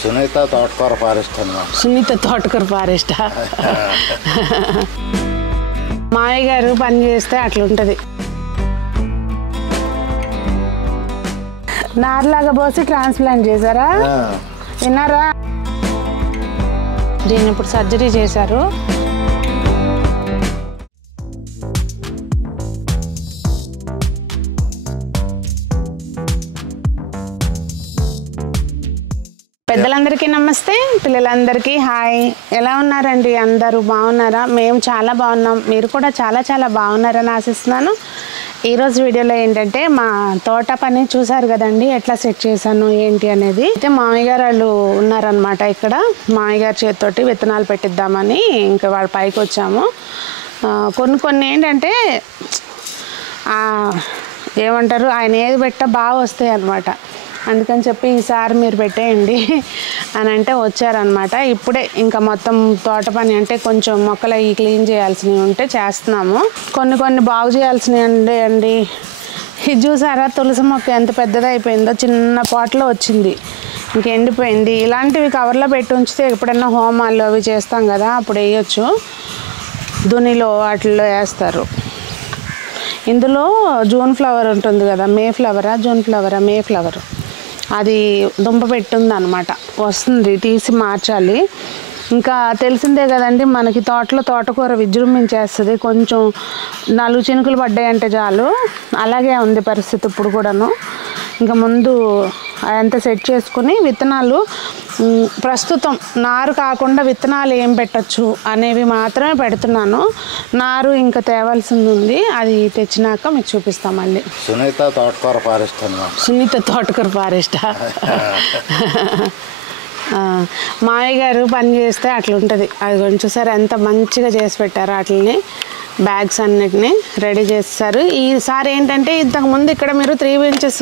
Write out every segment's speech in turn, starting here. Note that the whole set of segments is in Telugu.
సునీత తోటకూర ఫారెస్ట్ అన్నమాట. సునీత తోటకూర ఫారెస్ట్. మావయ్య గారు పని చేస్తే అట్లుంటుంది. నార్లాగా పోసి ట్రాన్స్ప్లాంట్ చేశారా? విన్నారా? దీన్ని ఇప్పుడు సర్జరీ చేశారు. పెద్దలందరికీ నమస్తే, పిల్లలందరికీ హాయ్. ఎలా ఉన్నారండి? అందరూ బాగున్నారా? మేము చాలా బాగున్నాం. మీరు కూడా చాలా చాలా బాగున్నారని ఆశిస్తున్నాను. ఈరోజు వీడియోలో ఏంటంటే మా తోట పని చూసారు కదండి, ఎట్లా సెట్ చేశాను ఏంటి అనేది. అయితే మామయ్య గారు వాళ్ళు ఉన్నారనమాట ఇక్కడ. మామయ్య గారి చేతితోటి విత్తనాలు పెట్టిద్దామని ఇంకా వాళ్ళ పైకి వచ్చాము. కొన్ని ఏంటంటే ఏమంటారు, ఆయన ఏది పెట్టా బాగా వస్తాయి అన్నమాట. అందుకని చెప్పి ఈసారి మీరు పెట్టేయండి అని అంటే వచ్చారనమాట. ఇప్పుడే ఇంకా మొత్తం తోట పని అంటే కొంచెం మొక్కలు అవి క్లీన్ చేయాల్సినవి ఉంటే చేస్తున్నాము. కొన్ని బాగు చేయాల్సినవి అండి. ఇది చూసారా, తులసి మొక్క ఎంత పెద్దది అయిపోయిందో. చిన్న పాట్లో వచ్చింది, ఇంక ఎండిపోయింది. ఇలాంటివి కవర్లో పెట్టి ఉంచితే ఎప్పుడైనా హోమాలు అవి చేస్తాం కదా, అప్పుడు వేయచ్చు. దునిలో వాటిల్లో వేస్తారు. ఇందులో జూన్ ఫ్లవర్ ఉంటుంది కదా, మే ఫ్లవర్, అది దుంప పెట్టుంది అనమాట. వస్తుంది, తీసి మార్చాలి. ఇంకా తెలిసిందే కదండి, మనకి తోటలో తోటకూర విజృంభించేస్తుంది. కొంచెం 4 చినుకులు పడ్డాయంటే చాలు. అలాగే ఉంది పరిస్థితి ఇప్పుడు కూడాను. ఇంకా ముందు అదంతా సెట్ చేసుకుని విత్తనాలు ప్రస్తుతం నారు కాకుండా విత్తనాలు ఏం పెట్టచ్చు అనేవి మాత్రమే పెడుతున్నాను. నారు ఇంకా తేవాల్సింది ఉంది, అది తెచ్చినాక మీకు చూపిస్తాం మళ్ళీ. సునీత తోటకూర ఫారెస్ట్ అన్నమాట. సునీత తోటకూర ఫారెస్టా? మావయ్య గారు పని చేస్తే అట్లుంటుంది. అది కొంచెం సార్ ఎంత మంచిగా చేసి పెట్టారు. వాటిని బ్యాగ్స్ అన్నిటిని రెడీ చేస్తారు. ఈసారి ఏంటంటే ఇంతకుముందు ఇక్కడ మీరు 3 benches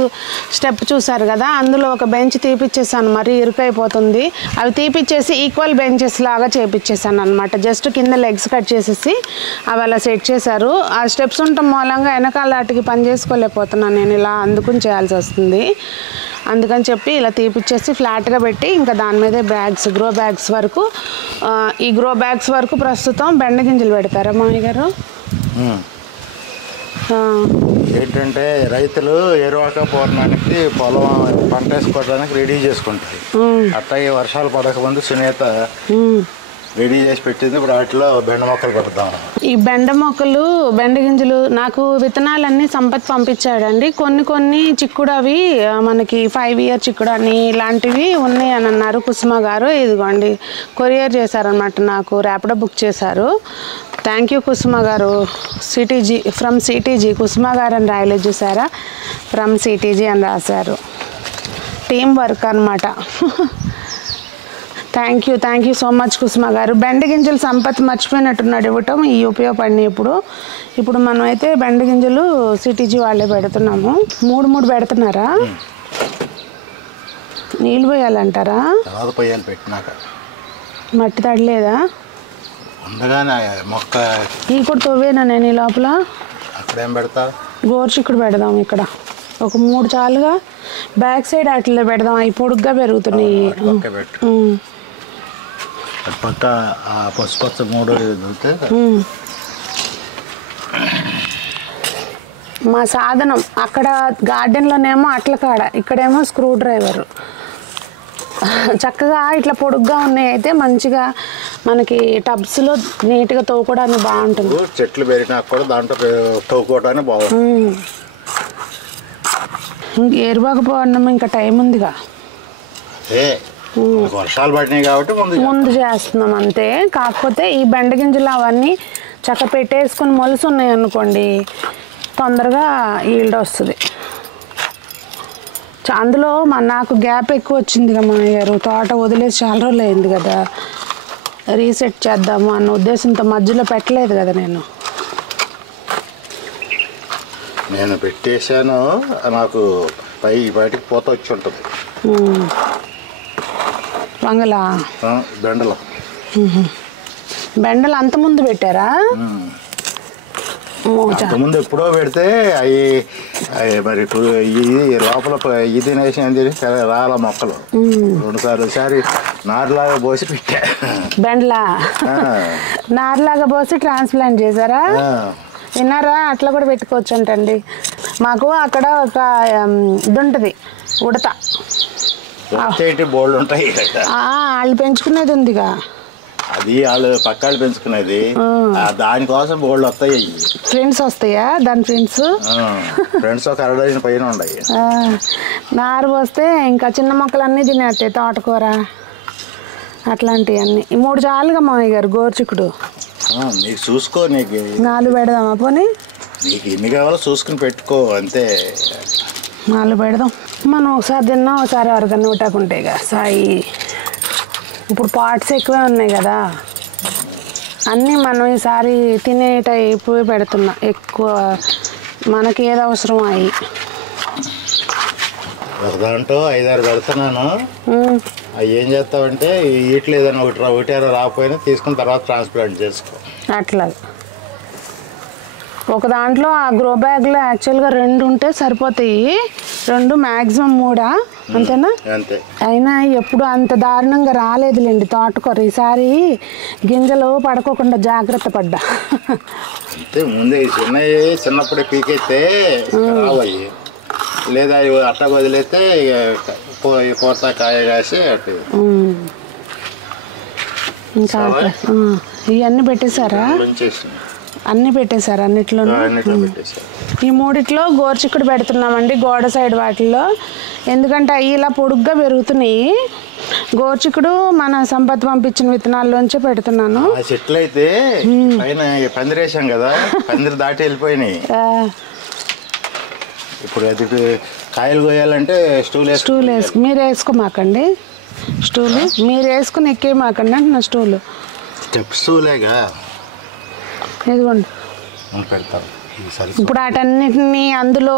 స్టెప్ చూసారు కదా, అందులో ఒక బెంచ్ తీపిచ్చేసాను. మరీ ఇరుకైపోతుంది. అవి తీపిచ్చేసి ఈక్వల్ బెంచెస్ లాగా చేపిచ్చేసాను అనమాట. జస్ట్ కింద లెగ్స్ కట్ చేసేసి అవి అలా సెట్ చేశారు. ఆ స్టెప్స్ ఉండటం మూలంగా వెనకాల వాటికి పని చేసుకోలేకపోతున్నాను నేను, ఇలా అందుకుని చేయాల్సి వస్తుంది. అందుకని చెప్పి ఇలా తీపిచ్చేసి ఫ్లాట్గా పెట్టి ఇంకా దాని మీదే బ్యాగ్స్, గ్రో బ్యాగ్స్ వరకు, ఈ గ్రో బ్యాగ్స్ వరకు ప్రస్తుతం బెండ గింజలు పెడతారా మామయ్య గారు? ఏంటంటే రైతులు ఏరువాక పూర్ణానికి పొలం పంట వేసుకోవడానికి రెడీ చేసుకుంటారు. అట్లాగే వర్షాలు పడకముందు సునీత రెడీ చేసి పెట్టింది. ఇప్పుడు వాటిలో బెండ మొక్కలు పెడతాం. ఈ బెండ మొక్కలు, బెండ గింజలు నాకు విత్తనాలన్నీ సంపత్ పంపించాడండి. కొన్ని చిక్కుడు అవి మనకి 5 year చిక్కుడు అని ఇలాంటివి ఉన్నాయి అని అన్నారు కుసుమ గారు. ఇదిగోండి కొరియర్ చేశారనమాట, నాకు ర్యాపిడో బుక్ చేశారు. థ్యాంక్ యూ కుసుమ గారు. ఫ్రమ్ సిటీజీ కుసుమ గారు అని రాయలేదు చూసారా, ఫ్రమ్ సిటీజీ అని రాశారు. టీం వర్క్ అనమాట. థ్యాంక్ యూ సో మచ్ కుసుమ గారు. బెండ గింజలు సంపత్ మర్చిపోయినట్టున్నాడు ఇవ్వటం, ఈ ఉపయోగపడినాయి. ఇప్పుడు మనం అయితే బెండ గింజలు సిటీజీ వాళ్ళే పెడుతున్నాము. 3 పెడుతున్నారా? నీళ్ళు పోయాలంటారా? పెట్టినాక మట్టి తడలేదా? మొక్క ఈ కూడా తవ్వేనా నేను ఈ లోపల? అక్కడేం పెడతా? గోరుచిక్కుడు పెడదాం. ఇక్కడ ఒక 3 చాలుగా. బ్యాక్ సైడ్ అట్లా పెడదాం, అవి పొడుగ్గా పెరుగుతున్నాయి. పక్క పసుపచ్చ 3 మా సాధనం అక్కడ గార్డెన్లోనేమో అట్ల కాడ, ఇక్కడేమో స్క్రూ డ్రైవర్. చక్కగా ఇట్లా పొడుగ్గా ఉన్నాయి. అయితే మంచిగా మనకి టబ్స్లో నీట్గా తోవుకోవడానికి బాగుంటుంది. చెట్లు పెరిగినా కూడా దాంట్లో తోవుకోవడానికి బాగుంటుంది. ఇంక ఏరువాకపోవడం ఇంకా టైం ఉందిగా, వర్షాలు పడినాయి కాబట్టి ముందు చేస్తున్నాం అంతే. కాకపోతే ఈ బెండ గింజలు అవన్నీ చక్క పెట్టేసుకుని మొలుసు ఉన్నాయి అనుకోండి, తొందరగా ఈల్డ్ వస్తుంది. అందులో నాకు గ్యాప్ ఎక్కువ వచ్చిందిగా మామయ్య గారు, తోట వదిలేసి చాలా రోజులు అయింది కదా, రీసెట్ చేద్దాము అన్న ఉద్దేశంతో మధ్యలో పెట్టలేదు కదా నేను పెట్టేశాను. నాకు బయటికి పోత వచ్చి ఉంటుంది. వంగలా బెండలు బెండలు అంత ముందు పెట్టారా? ముందు ఎప్పుడో పెడితే అవి మరి ఇప్పుడు ఇది లోపల ఇది తినేసి అని చెప్పి రాల మొక్కలు 2 సార్లు ఒకసారి నారులాగా పోసి పెట్టా. బెండ్లా నారులాగా పోసి ట్రాన్స్ప్లాంట్ చేశారా? విన్నారా? అట్లా కూడా పెట్టుకోవచ్చు అంటండి. మాకు అక్కడ ఒక ఇది ఉంటుంది, ఉడత. బోల్డ్ ఉంటాయి, వాళ్ళు పెంచుకునేది ఉందిగా, అది వాళ్ళు పక్కాళ్ళు పెంచుకునేది. దానికోసం బోల్డ్ వస్తాయి. ఫ్రెండ్స్ వస్తాయా దాని ఫ్రెండ్స్ ఒక 60 పైన ఉన్నాయి. నారు పోస్తే ఇంకా చిన్న మొక్కలన్నీ తినేస్తాయి, తోటకూర అట్లాంటివన్నీ. 3 చాలుగా మామయ్య గారు గోరుచిక్కుడు. నీకు చూసుకో, నీకు 4 పెడదామా? పోనీ నీకు ఎన్ని కావాలో చూసుకుని పెట్టుకో అంతే. 4 పెడదాం. మనం ఒకసారి తిన్నాం, ఒకసారి ఎవరికన్నా ఉంటాయి కదా సాయి. ఇప్పుడు పార్ట్స్ ఎక్కువే ఉన్నాయి కదా, అన్నీ మనం ఈసారి తినే టైపు పెడుతున్నా. ఎక్కువ మనకి ఏది అవసరం అవి ఒక దాంట్లో 5-6 పెడుతున్నాను. అవి ఏం చేస్తావంటే వీటిలో ఏదైనా ఒకటి రాకపోయినా తీసుకున్న తర్వాత ట్రాన్స్ప్లాంట్ చేసుకో. అట్లా ఒక దాంట్లో ఆ గ్రో బ్యాగ్లో యాక్చువల్గా 2 ఉంటే సరిపోతాయి. 2 మ్యాక్సిమం 3 అంతేనా? అంతే. అయినా ఎప్పుడు అంత దారుణంగా రాలేదులేండి తోటకూర. ఈసారి గింజలు పడుకోకుండా జాగ్రత్త పడ్డా. అంతే, ముందే చిన్నప్పుడే పీకెత్తే రావయ్యి, లేదా అట్లా వదిలేస్తే పోతా కాయ కాసి అటు. ఇంకా ఇవన్నీ పెట్టేశారా? అన్నీ పెట్టేశారు అన్నిట్లోనూ. ఈ 3 గోరుచిక్కుడు పెడుతున్నామండి గోడ సైడ్ వాటిల్లో. ఎందుకంటే అవి ఇలా పొడుగ్గా పెరుగుతున్నాయి. గోరుచిక్కుడు మన సంపత్ పంపించిన విత్తనాల్లోంచే పెడుతున్నాను. చెట్లు అయితే పైన పందిరేసాం కదా, పందిరి దాటి వెళ్ళిపోయినాయి. ఇప్పుడు అది కాయలు కోయాలంటే స్టూల్ వేసుకు మీరు వేసుకోమాకండి. స్టూలు మీరు వేసుకుని ఎక్కేమాకండి అంటే నా స్టూలు స్టూలేగా ఇదిగోండి పెడతాం. ఇప్పుడు వాటన్నిటిని అందులో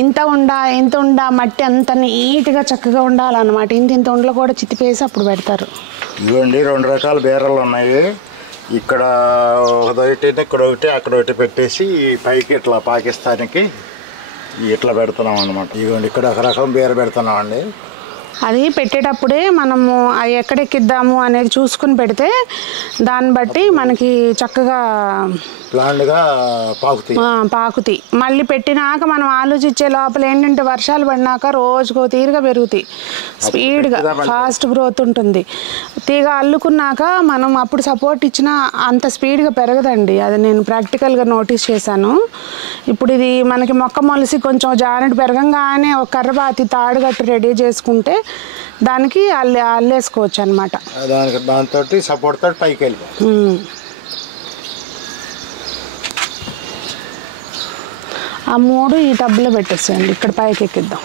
ఇంత ఉండా మట్టి అంత నీట్గా చక్కగా ఉండాలన్నమాట. ఇంత ఉండలో కూడా చితిపేసి అప్పుడు పెడతారు. ఇవ్వండి 2 రకాల బీరలు ఉన్నాయి. ఇక్కడ ఒకటి, ఇక్కడ ఒకటి, అక్కడ ఒకటి పెట్టేసి పైకి ఇట్లా పాకిస్తాన్కి ఇట్లా పెడుతున్నాం అనమాట. ఇవ్వండి ఇక్కడ ఒక రకం బీర పెడుతున్నామండి. అది పెట్టేటప్పుడే మనము అవి ఎక్కడెక్కిద్దాము అనేది చూసుకుని పెడితే దాన్ని బట్టి మనకి చక్కగా ప్లాండ్గా పాకుతాయి. మళ్ళీ పెట్టినాక మనం ఆలోచించే లోపల ఏంటంటే వర్షాలు పడినాక రోజుకో తీరుగా పెరుగుతాయి, స్పీడ్గా ఫాస్ట్ గ్రోత్ ఉంటుంది. తీగ అల్లుకున్నాక మనం అప్పుడు సపోర్ట్ ఇచ్చినా అంత స్పీడ్గా పెరగదండి. అది నేను ప్రాక్టికల్గా నోటీస్ చేశాను. ఇప్పుడు ఇది మనకి మొక్క మొలిసి కొంచెం జానెట్ పెరగంగానే ఒక కర్రబాతి తాడుగట్టు రెడీ చేసుకుంటే దానికి అల్లేసుకోవచ్చు అనమాట. దాంతో సపోర్ట్ తోటి పైకి వెళ్ళి ఆ 3 ఈ టబ్లో పెట్టేసేయండి. ఇక్కడ పైకి ఎక్కిద్దాం.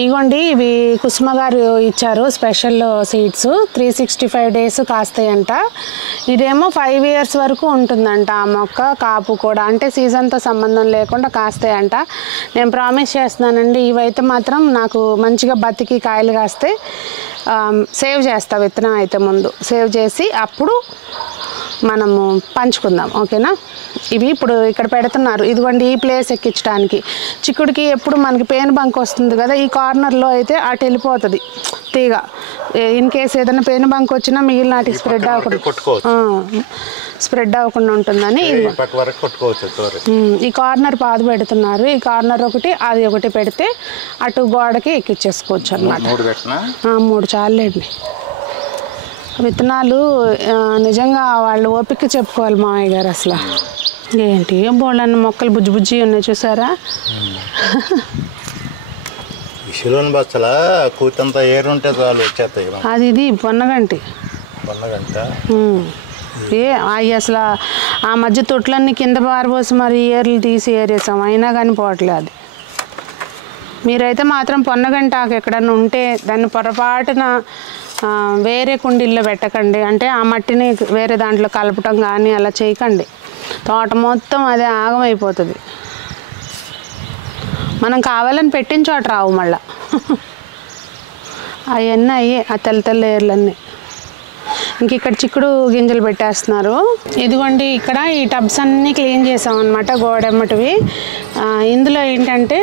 ఇగోండి ఇవి కుసుమ గారు ఇచ్చారు స్పెషల్ సీడ్స్. 365 days కాస్తాయంట. ఇదేమో 5 years వరకు ఉంటుందంట ఆ మొక్క కాపు కూడా. అంటే సీజన్తో సంబంధం లేకుండా కాస్తాయంట. నేను ప్రామిస్ చేస్తున్నానండి, ఇవైతే మాత్రం నాకు మంచిగా బతికి కాయలు కాస్తే సేవ్ చేస్తా. విత్తనం అయితే ముందు సేవ్ చేసి అప్పుడు మనము పంచుకుందాం, ఓకేనా? ఇవి ఇప్పుడు ఇక్కడ పెడుతున్నారు. ఇదిగోండి ఈ ప్లేస్ ఎక్కించడానికి. చిక్కుడికి ఎప్పుడు మనకి పేను బంక్ వస్తుంది కదా, ఈ కార్నర్లో అయితే అటు వెళ్ళిపోతుంది తీగ. ఇన్ కేస్ ఏదైనా పేను బంక్ వచ్చినా మిగిలిన నాటికి స్ప్రెడ్ అవ్వకుండా ఉంటుందని ఈ కార్నర్ పాదు పెడుతున్నారు. ఈ కార్నర్ ఒకటి, అది ఒకటి పెడితే అటు గోడకి ఎక్కించేసుకోవచ్చు అన్నమాట. 3 చాలండి. విత్తనాలు నిజంగా వాళ్ళు ఓపిక చెప్పుకోవాలి మామయ్య గారు. అసలు ఏంటి బోళ్ళన్న మొక్కలు బుజ్జి ఉన్నాయి చూసారా? బచ్చల కూతంత ఏరు ఉంటే చాలు వచ్చేస్తాయి. అది ఇది పొన్నగంటి అవి అసలు ఆ మధ్య తొట్లన్నీ కింద పారబోసి మరి ఏర్లు తీసి ఏరేసాం, అయినా కానీ పోవట్లేదు. అది మీరైతే మాత్రం పొన్నగంట ఎక్కడన్నా ఉంటే దాన్ని పొరపాటున వేరే కుండీల్లో పెట్టకండి. అంటే ఆ మట్టిని వేరే దాంట్లో కలపటం కానీ అలా చేయకండి. తోట మొత్తం అదే ఆగమైపోతుంది. మనం కావాలని పెట్టిన చోట రావు మళ్ళా. అవన్నీ అయ్యే ఆ తెల్ల ఏర్లన్నీ. ఇంక ఇక్కడ చిక్కుడు గింజలు పెట్టేస్తున్నారు. ఇదిగోండి ఇక్కడ ఈ టబ్స్ అన్నీ క్లీన్ చేసాం అనమాట, గోడెమ్మటివి. ఇందులో ఏంటంటే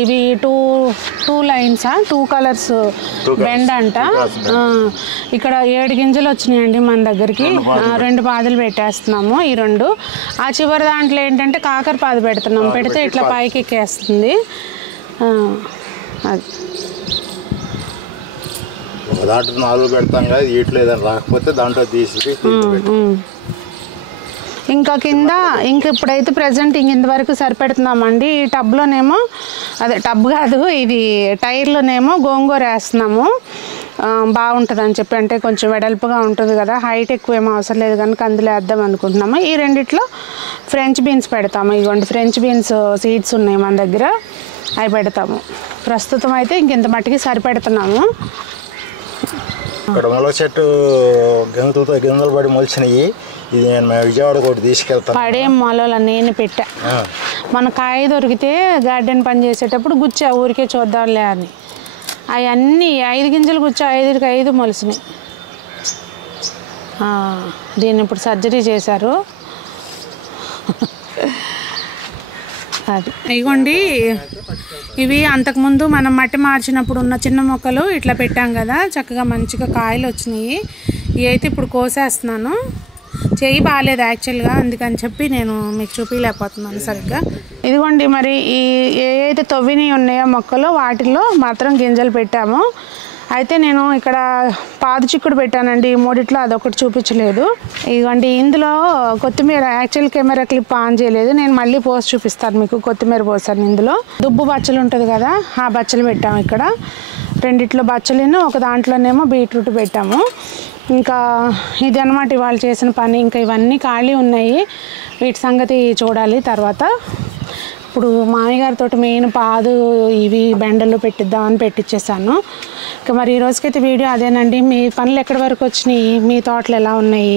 ఇవి టూ లైన్స్ 2 కలర్స్ బెండ్ అంట. ఇక్కడ 7 గింజలు వచ్చినాయండి మన దగ్గరికి. 2 పాదులు పెట్టేస్తున్నాము, ఈ 2. ఆ చివరి దాంట్లో ఏంటంటే కాకర పాదు పెడుతున్నాం, పెడితే ఇట్లా పైకి ఎక్కేస్తుంది. అది దాంట్లో 4 పెడతాం కదా, వీటిలో ఏదైనా రాకపోతే దాంట్లో తీసి. ఇంకా కింద ఇప్పుడైతే ప్రజెంట్ ఇంతవరకు సరిపెడుతున్నామండి. ఈ టబ్లోనేమో అదే టబ్ కాదు, ఇది టైర్లోనేమో గోంగూర వేస్తున్నాము. బాగుంటుంది అని చెప్పి, అంటే కొంచెం వెడల్పుగా ఉంటుంది కదా, హైట్ ఎక్కువ ఏమో అవసరం లేదు కనుక అందులో వేద్దాం అనుకుంటున్నాము. ఈ రెండిట్లో ఫ్రెంచ్ బీన్స్ పెడతాము. ఇదిగోండి ఫ్రెంచ్ బీన్స్ సీడ్స్ ఉన్నాయి మన దగ్గర, అవి పెడతాము. ప్రస్తుతం అయితే ఇంత మట్టికి సరిపెడుతున్నాము. ఇక్కడ ములగ చెట్టు గింజలు పడి మొలిచినాయి. ఇది నేను విజయవాడ కూడా తీసుకెళ్తాను. పడే మొలలు నేను పెట్టా. మన కాయ దొరికితే గార్డెన్ పని చేసేటప్పుడు గుచ్చా, ఊరికే చూద్దాంలే అని. అవన్నీ 5 గింజలు గుచ్చా, 5కి 5 మొలిసినాయి. దీన్ని ఇప్పుడు సర్జరీ చేశారు. అది ఇగోండి, ఇవి అంతకుముందు మనం మట్టి మార్చినప్పుడు ఉన్న చిన్న మొక్కలు ఇట్లా పెట్టాం కదా, చక్కగా మంచిగా కాయలు వచ్చినాయి. ఇవి అయితే ఇప్పుడు కోసేస్తున్నాను. చెయ్యి బాగాలేదు యాక్చువల్గా, అందుకని చెప్పి నేను మీకు చూపించలేకపోతున్నాను సరిగ్గా. ఇదిగోండి మరి ఈ ఏవైతే తవ్వినవి ఉన్నాయో మొక్కలు, వాటిల్లో మాత్రం గింజలు పెట్టాము. అయితే నేను ఇక్కడ పాదు చిక్కుడు పెట్టానండి, ఈ 3 అదొకటి చూపించలేదు. ఇదిగోండి ఇందులో కొత్తిమీర, యాక్చువల్ కెమెరా క్లిప్ ఆన్ చేయలేదు, నేను మళ్ళీ పోస్ట్ చూపిస్తాను మీకు. కొత్తిమీర పోసాను ఇందులో. దుబ్బు బచ్చలు ఉంటుంది కదా, ఆ బచ్చలు పెట్టాము ఇక్కడ. 2 బచ్చలను, ఒక దాంట్లోనేమో బీట్రూట్ పెట్టాము. ఇంకా ఇది అన్నమాట ఇవాళ చేసిన పని. ఇంకా ఇవన్నీ ఖాళీ ఉన్నాయి, వీటి సంగతి చూడాలి తర్వాత. ఇప్పుడు మామయ్య గారితో మెయిన్ పాదు ఇవి బెండలు పెట్టిద్దామని పెట్టించేసాను. ఇక మరి ఈ రోజుకైతే వీడియో అదేనండి. మీ పనులు ఎక్కడి వరకు వచ్చినాయి, మీ తోటలు ఎలా ఉన్నాయి,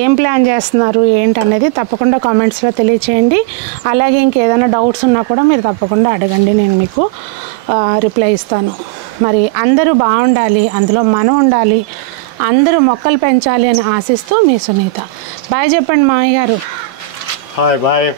ఏం ప్లాన్ చేస్తున్నారు ఏంటనేది తప్పకుండా కామెంట్స్లో తెలియచేయండి. అలాగే ఇంకేదైనా డౌట్స్ ఉన్నా కూడా మీరు తప్పకుండా అడగండి, నేను మీకు రిప్లై ఇస్తాను. మరి అందరూ బాగుండాలి, అందులో మనం ఉండాలి, అందరూ మొక్కలు పెంచాలి అని ఆశిస్తూ మీ సునీత. బాయ్ చెప్పండి మామయ్య గారు. Hi bye.